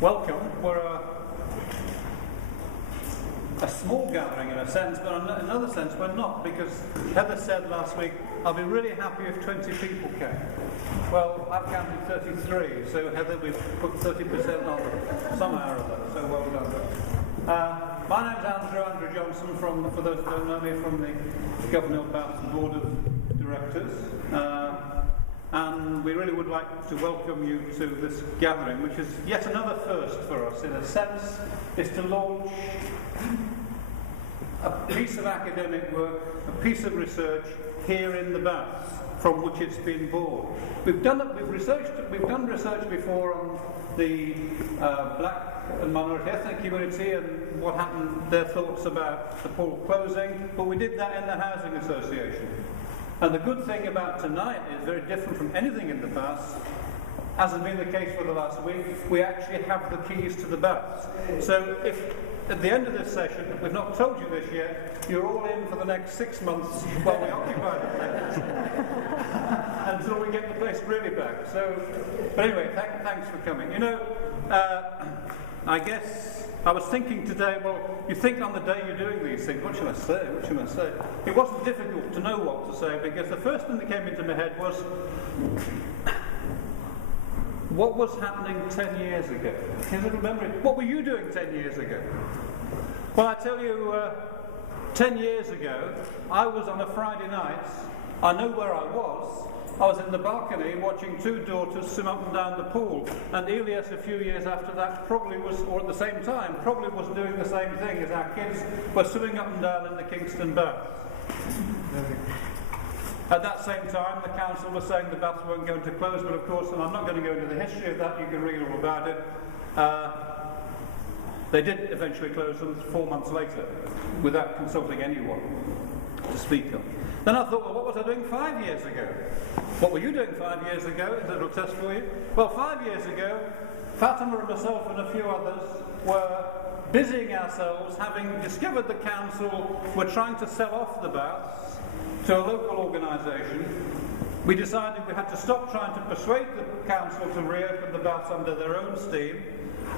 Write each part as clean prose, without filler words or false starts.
welcome. We're a small gathering in a sense, but in another sense we're not, because Heather said last week, I'll be really happy if 20 people came. Well, I've counted 33, so Heather, we've put 30% on somehow or other, so well done. My name's Andrew Johnson, for those who don't know me, from the Govanhill Baths Board of Directors. And we really would like to welcome you to this gathering, which is yet another first for us. In a sense, is to launch a piece of academic work, a piece of research here in the Baths, from which it's been born. We've done research before on the black and minority ethnic community and what happened, their thoughts about the pool closing, but we did that in the Housing Association. And the good thing about tonight is very different from anything in the past. As has been the case for the last week, we actually have the keys to the baths. So if at the end of this session, we've not told you this yet, you're all in for the next 6 months while we occupy the place until we get the place really back. So, but anyway, thanks for coming. You know, I guess I was thinking today, well, you think on the day you're doing these things, what shall I say? What shall I say? It wasn't difficult to know what to say, because the first thing that came into my head was, what was happening 10 years ago? Can you remember it? What were you doing 10 years ago? Well, I tell you, 10 years ago, I was on a Friday night. I know where I was. I was in the balcony watching two daughters swim up and down the pool. And Elias, a few years after that, probably was, or at the same time, probably was doing the same thing as our kids were swimming up and down in the Kingston Baths. At that same time, the council was saying the baths weren't going to close, but of course, and I'm not going to go into the history of that, you can read all about it. They did eventually close them 4 months later, without consulting anyone to speak of. Then I thought, well, what was I doing 5 years ago? What were you doing 5 years ago? A little test for you. Well, 5 years ago, Fatima and myself and a few others were busying ourselves, having discovered the council were trying to sell off the baths to a local organisation. We decided we had to stop trying to persuade the council to reopen the baths under their own steam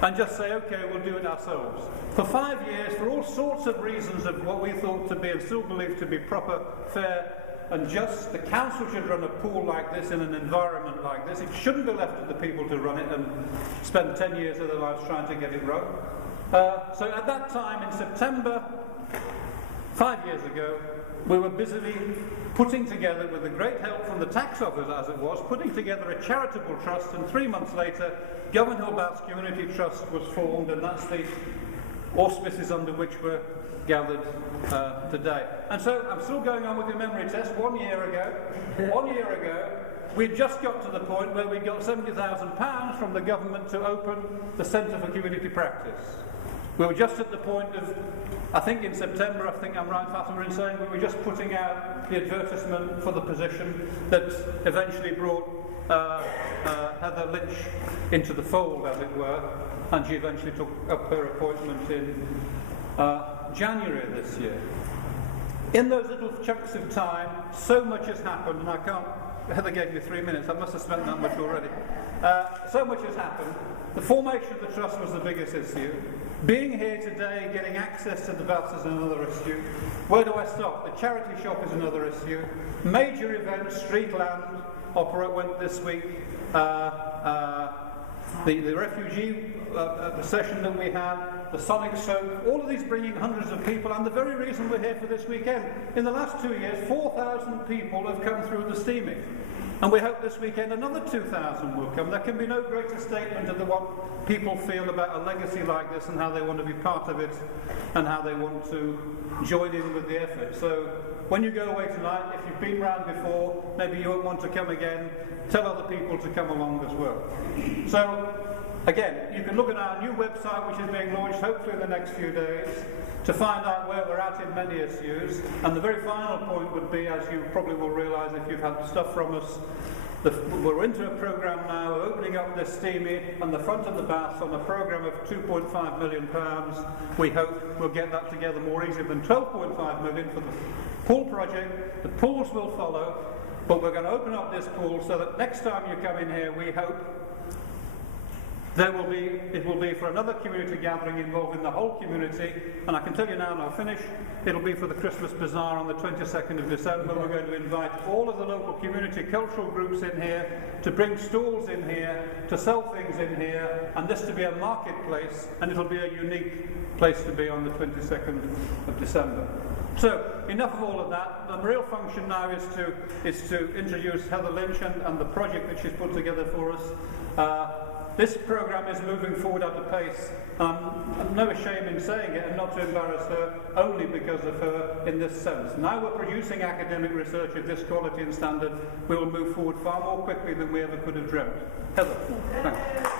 and just say, okay, we'll do it ourselves. For 5 years, for all sorts of reasons of what we thought to be and still believe to be proper, fair and just, the council should run a pool like this in an environment like this. It shouldn't be left to the people to run it and spend 10 years of their lives trying to get it wrong. So at that time, in September, 5 years ago, we were busily putting together, with the great help from the tax office as it was, putting together a charitable trust, and 3 months later, Govanhill Baths Community Trust was formed, and that's the auspices under which we're gathered today. And so I'm still going on with your memory test. 1 year ago, we'd just got to the point where we got £70,000 from the government to open the Centre for Community Practice. We were just at the point of, I think in September, I think I'm right, Fatima, in saying we were just putting out the advertisement for the position that eventually brought Heather Lynch into the fold, as it were, and she eventually took up her appointment in January of this year. In those little chunks of time, so much has happened, and I can't, Heather gave me 3 minutes, I must have spent that much already. So much has happened. The formation of the trust was the biggest issue. Being here today, getting access to the baths is another issue. Where do I stop? The charity shop is another issue. Major events, Street Land Opera went this week. The refugee session that we had, the Sonic Soap, all of these bringing hundreds of people, and the very reason we're here for this weekend. In the last 2 years, 4,000 people have come through the Steamie. And we hope this weekend another 2,000 will come. There can be no greater statement of what people feel about a legacy like this and how they want to be part of it and how they want to join in with the effort. So when you go away tonight, if you've been round before, maybe you won't want to come again, tell other people to come along as well. So again, you can look at our new website, which is being launched hopefully in the next few days, to find out where we're at in many issues. And the very final point would be, as you probably will realise if you've had stuff from us, we're into a programme now, we're opening up this Steamie and the front of the baths on a programme of £2.5 million. We hope we'll get that together more easily than £12.5 million for the pool project. The pools will follow, but we're going to open up this pool so that next time you come in here, we hope It will be for another community gathering involving the whole community, and I can tell you now, and I'll finish, it'll be for the Christmas Bazaar on the 22nd of December. We're going to invite all of the local community cultural groups in here to bring stalls in here, to sell things in here, and this to be a marketplace, and it'll be a unique place to be on the 22nd of December. So, enough of all of that. The real function now is to introduce Heather Lynch and the project that she's put together for us. This programme is moving forward at a pace. I'm no shame in saying it, and not to embarrass her, only because of her in this sense. Now we're producing academic research of this quality and standard, we will move forward far more quickly than we ever could have dreamt. Heather, thanks.